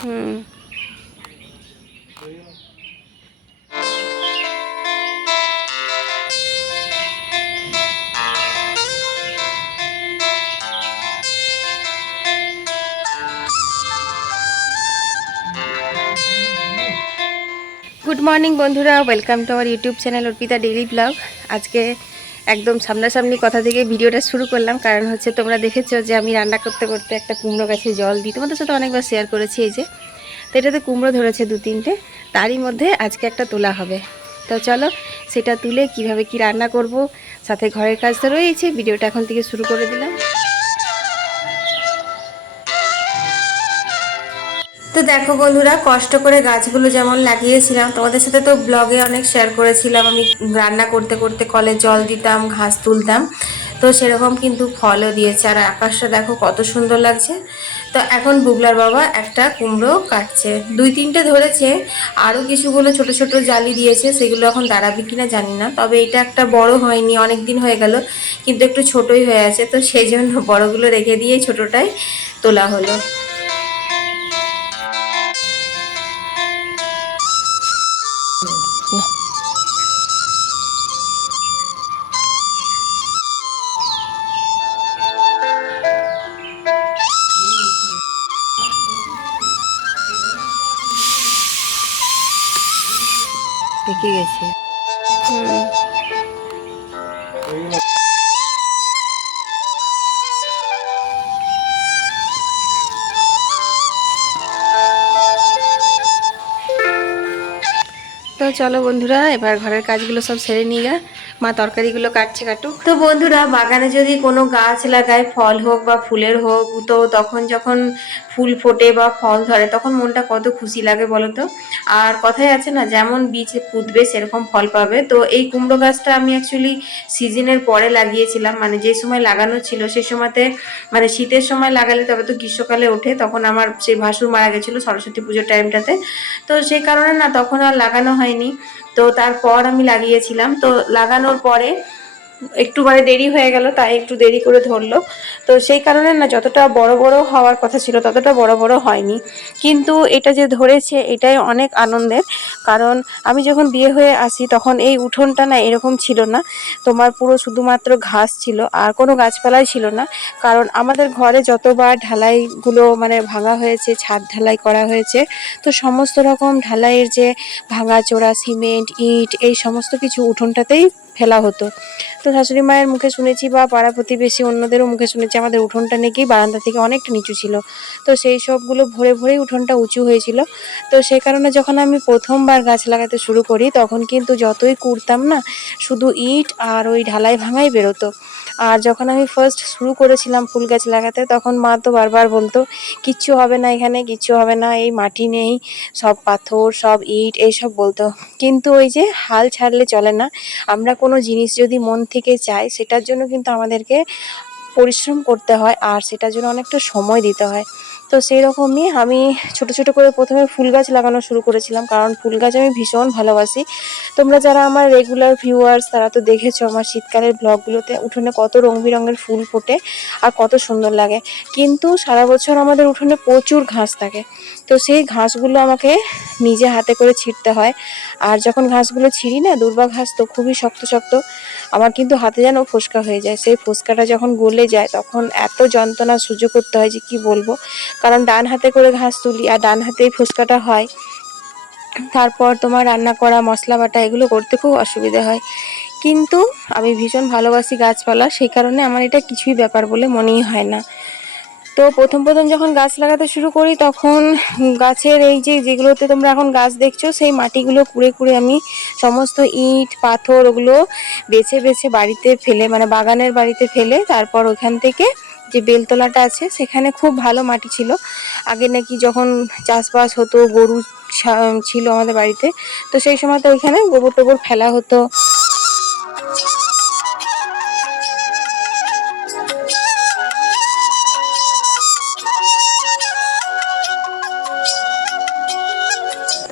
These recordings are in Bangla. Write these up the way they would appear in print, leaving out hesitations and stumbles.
হুম। গুড মর্নিং বন্ধুরা, welcome to our YouTube channel Arpita daily blog. আজকে একদম সামনাসামনি কথা থেকে ভিডিওটা শুরু করলাম, কারণ হচ্ছে তোমরা দেখেছো যে আমি রান্না করতে করতে একটা কুমড়ো গাছে জল দিই, তোমাদের সাথে অনেকবার শেয়ার করেছি। এই যে তো এটাতে কুমড়ো ধরেছে 2-3টে, তারই মধ্যে আজকে একটা তোলা হবে। তো চলো সেটা তুলে কিভাবে কি রান্না করব, সাথে ঘরের কাজ তো রয়েছে, ভিডিওটা এখন থেকে শুরু করে দিলাম। তো দেখো বন্ধুরা, কষ্ট করে গাছগুলো যেমন লাগিয়েছিলাম, তোমাদের সাথে তো ব্লগে অনেক শেয়ার করেছিলাম, আমি রান্না করতে করতে কলে জল দিতাম, ঘাস তুলতাম, তো সেরকম কিন্তু ফলও দিয়েছে। আর আকাশটা দেখো কত সুন্দর লাগছে। তো এখন বুগলার বাবা একটা কুমড়ো কাটছে, 2-3টে ধরেছে, আরও কিছুগুলো ছোট ছোট জালি দিয়েছে, সেগুলো এখন দাঁড়াবে কিনা জানি না। তবে এটা একটা বড় হয়নি, অনেক দিন হয়ে গেল, কিন্তু একটু ছোটই হয়ে আছে, তো সেই জন্য বড়গুলো রেখে দিয়ে ছোটটাই তোলা হলো। পেকে গেছে। হুম। তো চলো বন্ধুরা, এবার ঘরের কাজগুলো সব সেরে নিয়ে গা, মা তরকারিগুলো কাটছে, কাটুক। তো বন্ধুরা, বাগানে যদি কোনো গাছ লাগায়, ফল হোক বা ফুলের হোক, তো তখন যখন ফুল ফোটে বা ফল ধরে তখন মনটা কত খুশি লাগে বলো তো। আর কথায় আছে না, যেমন বীজ পুঁতবে সেরকম ফল পাবে। তো এই কুমড়ো গাছটা আমি অ্যাকচুয়ালি সিজনের পরে লাগিয়েছিলাম, মানে যে সময় লাগানো ছিল সেই সময়তে, মানে শীতের সময় লাগালে তবে তো গ্রীষ্মকালে ওঠে, তখন আমার সেই ভাসুর মারা গেছিলো সরস্বতী পুজোর টাইমটাতে, তো সেই কারণে না তখন আর লাগানো হয়নি। তো তারপর আমি লাগিয়েছিলাম, তো লাগানোর পরে একটু মানে দেরি হয়ে গেল, তাই একটু দেরি করে ধরলো। তো সেই কারণে না যতটা বড় বড় হওয়ার কথা ছিল ততটা বড় বড় হয়নি, কিন্তু এটা যে ধরেছে এটাই অনেক আনন্দের। কারণ আমি যখন বিয়ে হয়ে আসি তখন এই উঠোনটা না এরকম ছিল না, তোমার পুরো শুধুমাত্র ঘাস ছিল আর কোনো গাছপালাই ছিল না। কারণ আমাদের ঘরে যতবার ঢালাইগুলো মানে ভাঙা হয়েছে, ছাদ ঢালাই করা হয়েছে, তো সমস্ত রকম ঢালাইয়ের যে ভাঙাচোরা সিমেন্ট, ইট, এই সমস্ত কিছু উঠোনটাতেই ফেলা হতো। তো শাশুড়ি মায়ের মুখে শুনেছি বা পাড়া প্রতিবেশী অন্যদেরও মুখে শুনেছি আমাদের উঠোনটা নাকি বারান্দা থেকে অনেকটা নিচু ছিল, তো সেই সবগুলো ভরে ভরেই উঠোনটা উঁচু হয়েছিল। তো সেই কারণে যখন আমি প্রথমবার গাছ লাগাতে শুরু করি তখন কিন্তু যতই কুড়তাম না, শুধু ইট আর ওই ঢালাই ভাঙাই বেরোতো। আর যখন আমি ফার্স্ট শুরু করেছিলাম ফুল গাছ লাগাতে, তখন মা তো বারবার বলতো কিচ্ছু হবে না, এখানে কিচ্ছু হবে না, এই মাটি নেই, সব পাথর, সব ইট, এইসব বলতো। কিন্তু ওই যে হাল ছাড়লে চলে না, আমরা কোনো জিনিস যদি মন থেকে চাই সেটার জন্য কিন্তু আমাদেরকে পরিশ্রম করতে হয়, আর সেটার জন্য অনেকটা সময় দিতে হয়। তো সেই রকমই আমি ছোট ছোট করে প্রথমে ফুল গাছ লাগানো শুরু করেছিলাম, কারণ ফুল গাছ আমি ভীষণ ভালোবাসি। তোমরা যারা আমার রেগুলার ভিউয়ার্স তারা তো দেখেছো আমার শীতকালের ব্লগগুলোতে উঠোনে কত রং বেরঙের ফুল ফোটে আর কত সুন্দর লাগে। কিন্তু সারা বছর আমাদের উঠোনে প্রচুর ঘাস থাকে, তো সেই ঘাসগুলো আমাকে নিজে হাতে করে ছিঁড়তে হয়। আর যখন ঘাসগুলো ছিঁড়ি না, দুর্বা ঘাস তো খুবই শক্ত শক্ত, আমার কিন্তু হাতে যেন ফোসকা হয়ে যায়। সেই ফোসকাটা যখন গলে যায় তখন এত যন্ত্রণা সহ্য করতে হয় যে কি বলবো। কারণ ডান হাতে করে ঘাস তুলি আর ডান হাতেই ফোসকাটা হয়, তারপর তোমার রান্না করা, মশলা বাটা, এগুলো করতে খুব অসুবিধা হয়। কিন্তু আমি ভীষণ ভালোবাসি গাছপালা, সেই কারণে আমার এটা কিছুই ব্যাপার বলে মনেই হয় না। তো প্রথম প্রথম যখন গাছ লাগাতে শুরু করি তখন গাছের এই যে যেগুলোতে তোমরা এখন গাছ দেখছো সেই মাটিগুলো কুড়ে কুড়ে আমি সমস্ত ইট পাথর ওগুলো বেছে বেছে বাড়িতে ফেলে, মানে বাগানের বাড়িতে ফেলে, তারপর ওখান থেকে যে বেলতলাটা আছে সেখানে খুব ভালো মাটি ছিল। আগে নাকি যখন চাষবাস হতো গরু ছিল আমাদের বাড়িতে, তো সেই সময় তো ওইখানে গোবর টোবর ফেলা হতো।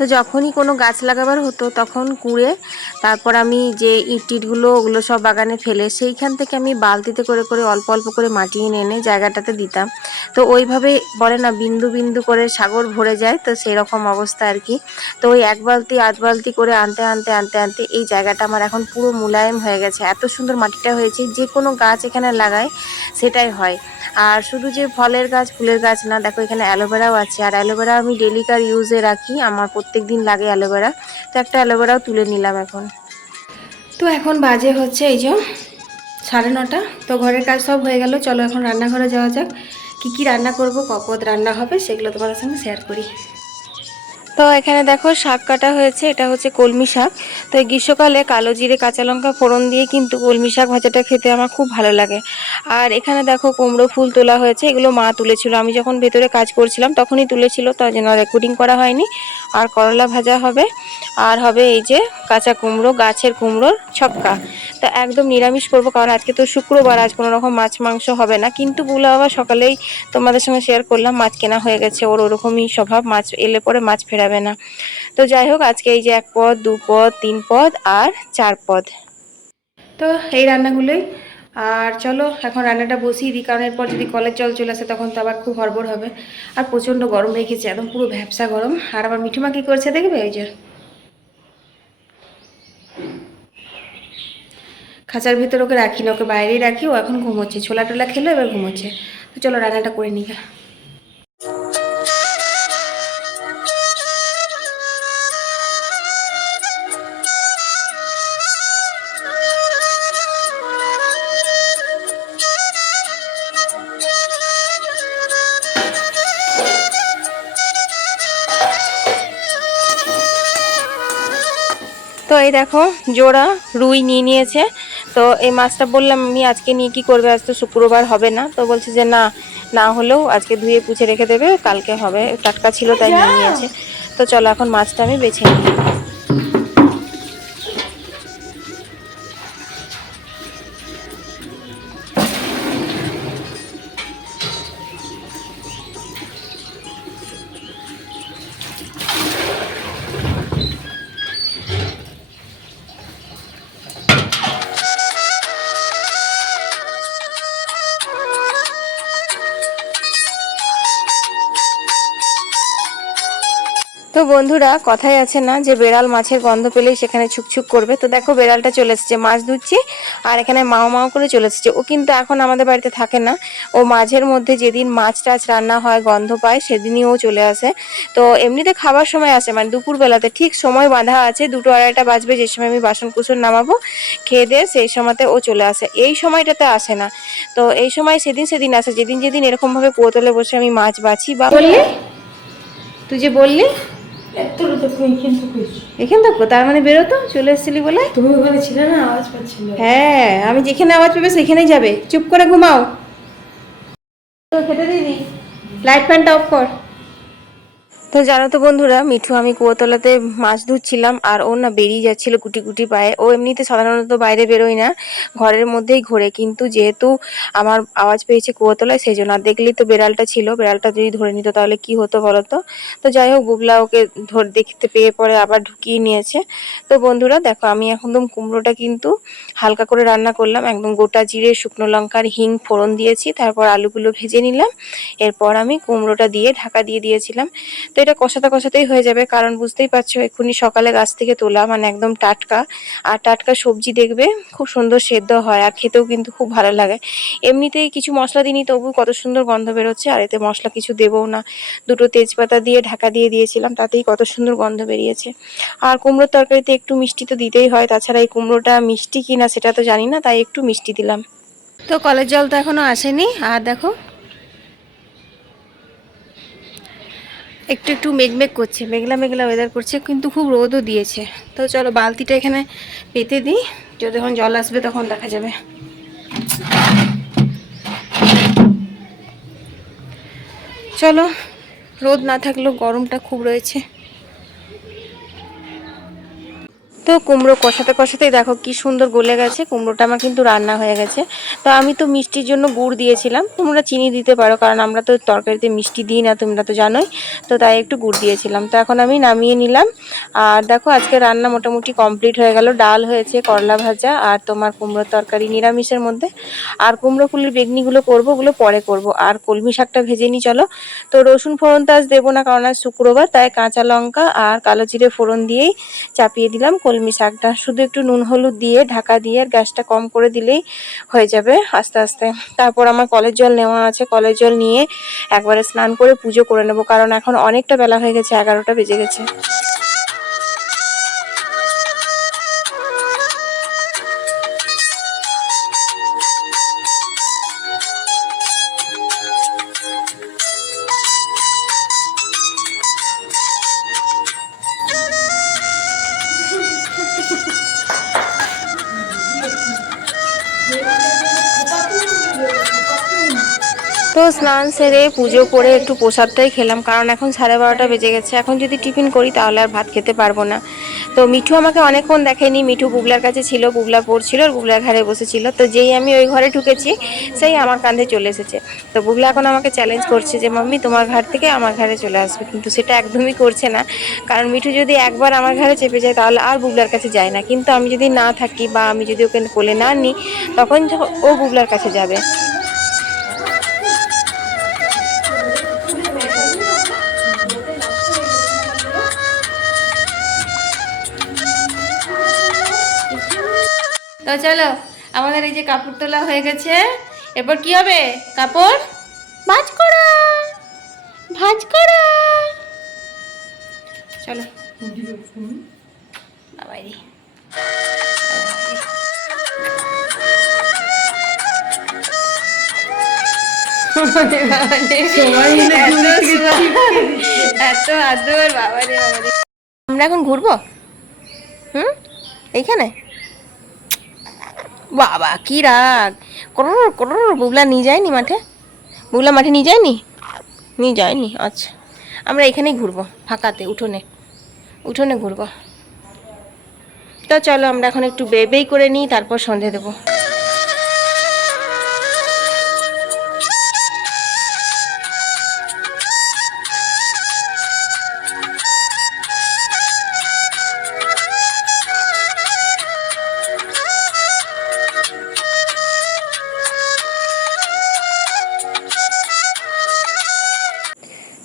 তো যখনই কোনো গাছ লাগাবার হতো তখন কুড়ে তারপর আমি যে ইট-টিটগুলো ওগুলো সব বাগানে ফেলে সেইখান থেকে আমি বালতিতে করে করে অল্প অল্প করে মাটি এনে এনে জায়গাটাতে দিতাম। তো ওইভাবে বলে না বিন্দু বিন্দু করে সাগর ভরে যায়, তো সেরকম অবস্থা আর কি। তো ওই 1 বালতি 8 বালতি করে আনতে আনতে আনতে আনতে এই জায়গাটা আমার এখন পুরো মোলায়েম হয়ে গেছে। এত সুন্দর মাটিটা হয়েছে, যে কোনো গাছ এখানে লাগায় সেটাই হয়। আর শুধু যে ফলের গাছ ফুলের গাছ না, দেখো এখানে অ্যালোভেরাও আছে। আর অ্যালোভেরা আমি ডেলিকার ইউজে রাখি, আমার প্রত্যেক দিন লাগে অ্যালোভেরা। তো একটা অ্যালোভেরাও তুলে নিলাম এখন। তো এখন বাজে হচ্ছে এই যে 9:30। তো ঘরের কাজ সব হয়ে গেল, চলো এখন রান্নাঘরে যাওয়া যাক। কি কি রান্না করব, কপদ রান্না হবে সেগুলো তোমাদের সঙ্গে শেয়ার করি। তো এখানে দেখো শাক কাটা হয়েছে, এটা হচ্ছে কলমি শাক। তো এই গ্রীষ্মকালে কালো জিরে কাঁচা লঙ্কা ফোড়ন দিয়ে কিন্তু কলমি শাক ভাজাটা খেতে আমার খুব ভালো লাগে। আর এখানে দেখো কুমড়ো ফুল তোলা হয়েছে, এগুলো মা তুলেছিল, আমি যখন ভেতরে কাজ করছিলাম তখনই তুলেছিল, তার জন্য রেকর্ডিং করা হয়নি। আর করলা ভাজা হবে, আর হবে এই যে কাঁচা কুমড়ো, গাছের কুমড়োর ছক্কা। তা একদম নিরামিষ করবো, কারণ আজকে তো শুক্রবার, আজ কোনো রকম মাছ মাংস হবে না। কিন্তু বুলা বাবা সকালেই তোমাদের সঙ্গে শেয়ার করলাম মাছ কেনা হয়ে গেছে, ওর ওরকমই স্বভাব, মাছ এলে পরে মাছ ফেরাবে না। তো যাই হোক, আজকে এই যে 1 পদ 2 পদ 3 পদ আর 4 পদ। তো এই রান্নাগুলোই। আর চলো এখন রান্নাটা বসিয়ে দিই, কারণ এরপর যদি কলের জল চলে আসে তখন তো আবার খুব হড়বড় হবে। আর প্রচণ্ড গরম রেখেছে, একদম পুরো ভ্যাপসা গরম। আর আবার মিঠুমা কি করছে দেখবে, ওই যে খাঁচার ভিতর ওকে রাখি না, ওকে বাইরেই রাখি, ও এখন ঘুমোচ্ছে, ছোলা টোলা খেলো এবার ঘুমোচ্ছে। তো চলো রান্নাটা করে নিই। তো এই দেখো জোড়া রুই নিয়ে নিয়েছে। তো এই মাছটা বললাম আমি আজকে নিয়ে কি করবে, আজ তো শুক্রবার হবে না। তো বলছে যে না, না হলেও আজকে ধুয়ে পুছে রেখে দেবে, কালকে হবে, টাটকা ছিল তাই নিয়ে নিয়েছে। তো চলো এখন মাছটা আমি বেছে নিই। তো বন্ধুরা, কথাই আছে না যে বেড়াল মাছের গন্ধ পেলেই সেখানে ছুকছুক করবে। তো দেখো বেড়ালটা চলে এসেছে, মাছ ধুচ্ছি আর এখানে মাও মাও করে চলে এসেছে। ও কিন্তু এখন আমাদের বাড়িতে থাকে না, ও মাঝের মধ্যে যেদিন মাছ টাছ রান্না হয় গন্ধ পায় সেদিনই ও চলে আসে। তো এমনিতে খাবার সময় আসে, মানে দুপুরবেলাতে ঠিক সময় বাঁধা আছে, 2টো 2:30 বাজবে, যে সময় আমি বাসন কুসন নামাবো খেয়ে দিয়ে, সেই সময়তে ও চলে আসে। এই সময়টাতে আসে না। তো এই সময় সেদিন সেদিন আসে, যেদিন যেদিন এরকমভাবে কুয়োতলে বসে আমি মাছ বাছি। বা বললি, তুই যে বললি এখান থাকবো, তার মানে বেরোতো, চলে এসেছিলি বলে। তুমি ওখানে ছিলে না, আওয়াজ পাচ্ছিল। হ্যাঁ, আমি যেখানে আওয়াজ পাবে সেখানেই যাবে, চুপ করে ঘুমাও। তো খেতে দিদি, লাইট ফ্যানটা অফ কর। তো জানো তো বন্ধুরা, মিঠু আমি কুয়োতলাতে মাছ ধুচ্ছিলাম আর ও না বেরিয়ে যাচ্ছিল গুটি গুটি পায়ে। ও এমনিতে সাধারণত বাইরে বেরোয় না, ঘরের মধ্যেই ঘোরে, কিন্তু যেহেতু আমার আওয়াজ পেয়েছে কুয়োতলায় সেই জন্য। আর দেখলেই তো বেড়ালটা ছিল, বেড়ালটা যদি ধরে নিত তাহলে কি হতো বলো তো। তো যাই হোক, বুবলা ওকে দেখতে পেয়ে পরে আবার ঢুকিয়ে নিয়েছে। তো বন্ধুরা দেখো, আমি একদম কুমড়োটা কিন্তু হালকা করে রান্না করলাম, একদম গোটা জিরে শুকনো লঙ্কার হিং ফোড়ন দিয়েছি, তারপর আলুগুলো ভেজে নিলাম। এরপর আমি কুমড়োটা দিয়ে ঢাকা দিয়ে দিয়েছিলাম। তো এটা কষাতে কষাতেই হয়ে যাবে, কারণ বুঝতেই পারছো এক্ষুনি সকালে গাছ থেকে তোলা, মানে একদম টাটকা। আর টাটকা সবজি দেখবে খুব সুন্দর সেদ্ধ হয়, আর খেতেও কিন্তু খুব ভালো লাগে। এমনিতেই কিছু মশলা দিইনি, তবু কত সুন্দর গন্ধ বেরোচ্ছে। আর এতে মশলা কিছু দেবও না, 2টো তেজপাতা দিয়ে ঢাকা দিয়ে দিয়েছিলাম, তাতেই কত সুন্দর গন্ধ বেরিয়েছে। আর কুমড়োর তরকারিতে একটু মিষ্টি তো দিতেই হয়, তাছাড়া এই কুমড়োটা মিষ্টি কিনা সেটা তো জানি না, তাই একটু মিষ্টি দিলাম। তো কলের জল তো এখনো আসেনি। আর দেখো একটু একটু মেঘমেঘ করছে, মেঘলা মেঘলা ওয়েদার করছে, কিন্তু খুব রোদও দিয়েছে। তো চলো বালতিটা এখানে পেতে দিই, যখন জল আসবে তখন দেখা যাবে। চলো, রোদ না থাকলেও গরমটা খুব রয়েছে। তো কুমড়ো কষাতে কষাতেই দেখো কি সুন্দর গলে গেছে, কুমড়োটা আমার কিন্তু রান্না হয়ে গেছে। তো আমি তো মিষ্টির জন্য গুড় দিয়েছিলাম, তোমরা চিনি দিতে পারো, কারণ আমরা তো তরকারিতে মিষ্টি দিই না, তোমরা তো জানোই। তো তাই একটু গুড় দিয়েছিলাম। তো এখন আমি নামিয়ে নিলাম। আর দেখো আজকে রান্না মোটামুটি কমপ্লিট হয়ে গেল। ডাল হয়েছে, করলা ভাজা, আর তোমার কুমড়োর তরকারি নিরামিষের মধ্যে। আর কুমড়ো ফুলের বেগনিগুলো করবো, ওগুলো পরে করব। আর কলমি শাকটা ভেজে নিই চলো। তো রসুন ফোড়ন তো আজ দেবো না, কারণ আজ শুক্রবার, তাই কাঁচা লঙ্কা আর কালো জিরে ফোড়ন দিয়েই চাপিয়ে দিলাম কলমি শাকটা। শুধু একটু নুন হলুদ দিয়ে ঢাকা দিয়ে আর গ্যাসটা কম করে দিলেই হয়ে যাবে আস্তে আস্তে। তারপর আমার কলের জল নেওয়া আছে, কলের জল নিয়ে একবারে স্নান করে পুজো করে নেব, কারণ এখন অনেকটা বেলা হয়ে গেছে, 11টা বেজে গেছে। তো স্নান সেরে পুজো করে একটু প্রসাদটাই খেলাম, কারণ এখন 12:30টা বেজে গেছে। এখন যদি টিফিন করি তাহলে আর ভাত খেতে পারবো না। তো মিঠু আমাকে অনেকক্ষণ দেখেনি, মিঠু বুবলার কাছে ছিল, বুবলা পড়ছিল আর বুবলার ঘাড়ে বসেছিল। তো যেই আমি ওই ঘরে ঢুকেছি সেই আমার কাঁধে চলে এসেছে। তো বুবলা এখন আমাকে চ্যালেঞ্জ করছে যে মাম্মি তোমার ঘাট থেকে আমার ঘাড়ে চলে আসবে, কিন্তু সেটা একদমই করছে না। কারণ মিঠু যদি একবার আমার ঘাড়ে চেপে যায় তাহলে আর বুবলার কাছে যায় না, কিন্তু আমি যদি না থাকি বা আমি যদি ওকে কোলে না নিই তখন ও বুবলার কাছে যাবে। তো চলো, আমাদের এই যে কাপড় তোলা হয়ে গেছে, এরপর কি হবে? কাপড় ভাঁজ করা, ভাঁজ করা। চলো বাবাই। এত আদর বাবারে বাবারে। আমরা এখন ঘুরবো, এইখানে বাবা কি রাগ, করর করর। বুবলা নিয়ে যায়নি মাঠে, বুবলা মাঠে নিয়ে যায়নি, নিয়ে যায়নি। আচ্ছা, আমরা এখানেই ঘুরবো, ফাঁকাতে, উঠোনে, উঠোনে ঘুরবো। তো চলো আমরা এখন একটু বেবেই করে নিই, তারপর সন্ধে দেবো।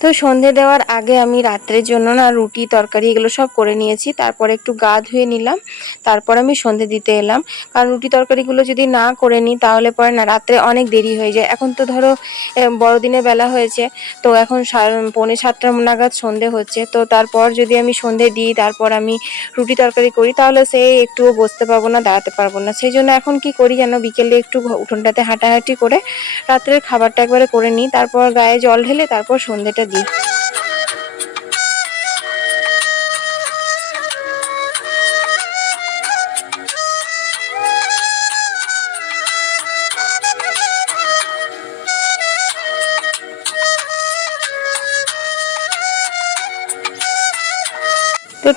তো সন্ধে দেওয়ার আগে আমি রাত্রের জন্য না রুটি তরকারি এগুলো সব করে নিয়েছি। তারপর একটু গা ধুয়ে নিলাম, তারপর আমি সন্ধে দিতে এলাম। কারণ রুটি তরকারিগুলো যদি না করে নিই তাহলে পরে না রাত্রে অনেক দেরি হয়ে যায়। এখন তো ধরো বড়দিনের বেলা হয়েছে, তো এখন 6:45 নাগাদ সন্ধে হচ্ছে। তো তারপর যদি আমি সন্ধে দিই তারপর আমি রুটি তরকারি করি তাহলে সেই একটুও বসতে পারবো না, দাঁড়াতে পারবো না। সেই জন্য এখন কি করি যেন, বিকেলে একটু উঠোনটাতে হাঁটাহাঁটি করে রাত্রের খাবারটা একবারে করে নিই, তারপর গায়ে জল ঢেলে তারপর সন্ধেটা দিই। তো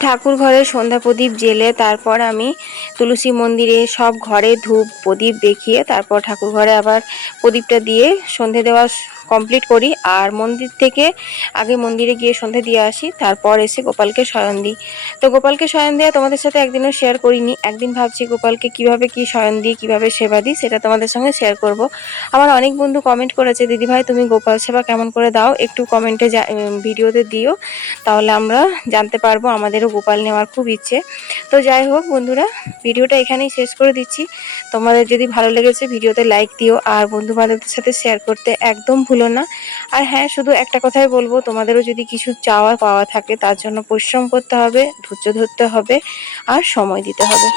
ঠাকুর ঘরে সন্ধ্যা প্রদীপ জেলে তারপর আমি তুলসী মন্দিরে সব ঘরে ধূপ প্রদীপ দেখিয়ে তারপর ঠাকুর ঘরে আবার প্রদীপটা দিয়ে সন্ধে দেওয়া কমপ্লিট করি। আর মন্দির থেকে আগে মন্দিরে গিয়ে সন্ধে দিয়ে আসি, তারপর এসে গোপালকে শয়ন দিই। তো গোপালকে শয়ন দেওয়া তোমাদের সাথে একদিনও শেয়ার করিনি, একদিন ভাবছি গোপালকে কিভাবে কি শয়ন দিই, কিভাবে সেবা দিই, সেটা তোমাদের সঙ্গে শেয়ার করব। আমার অনেক বন্ধু কমেন্ট করেছে, দিদি ভাই তুমি গোপাল সেবা কেমন করে দাও, একটু কমেন্টে ভিডিওতে দিও, তাহলে আমরা জানতে পারবো, আমাদেরও গোপাল নেওয়ার খুব ইচ্ছে। তো যাই হোক বন্ধুরা, ভিডিওটা এখানেই শেষ করে দিচ্ছি। তোমাদের যদি ভালো লেগেছে ভিডিওতে লাইক দিও, আর বন্ধু বান্ধবদের সাথে শেয়ার করতে একদম ভুলো না। আর হ্যাঁ, শুধু একটা কথাই বলবো, তোমাদেরও যদি কিছু চাওয়া পাওয়া থাকে তার জন্য পরিশ্রম করতে হবে, ধৈর্য ধরতে হবে আর সময় দিতে হবে।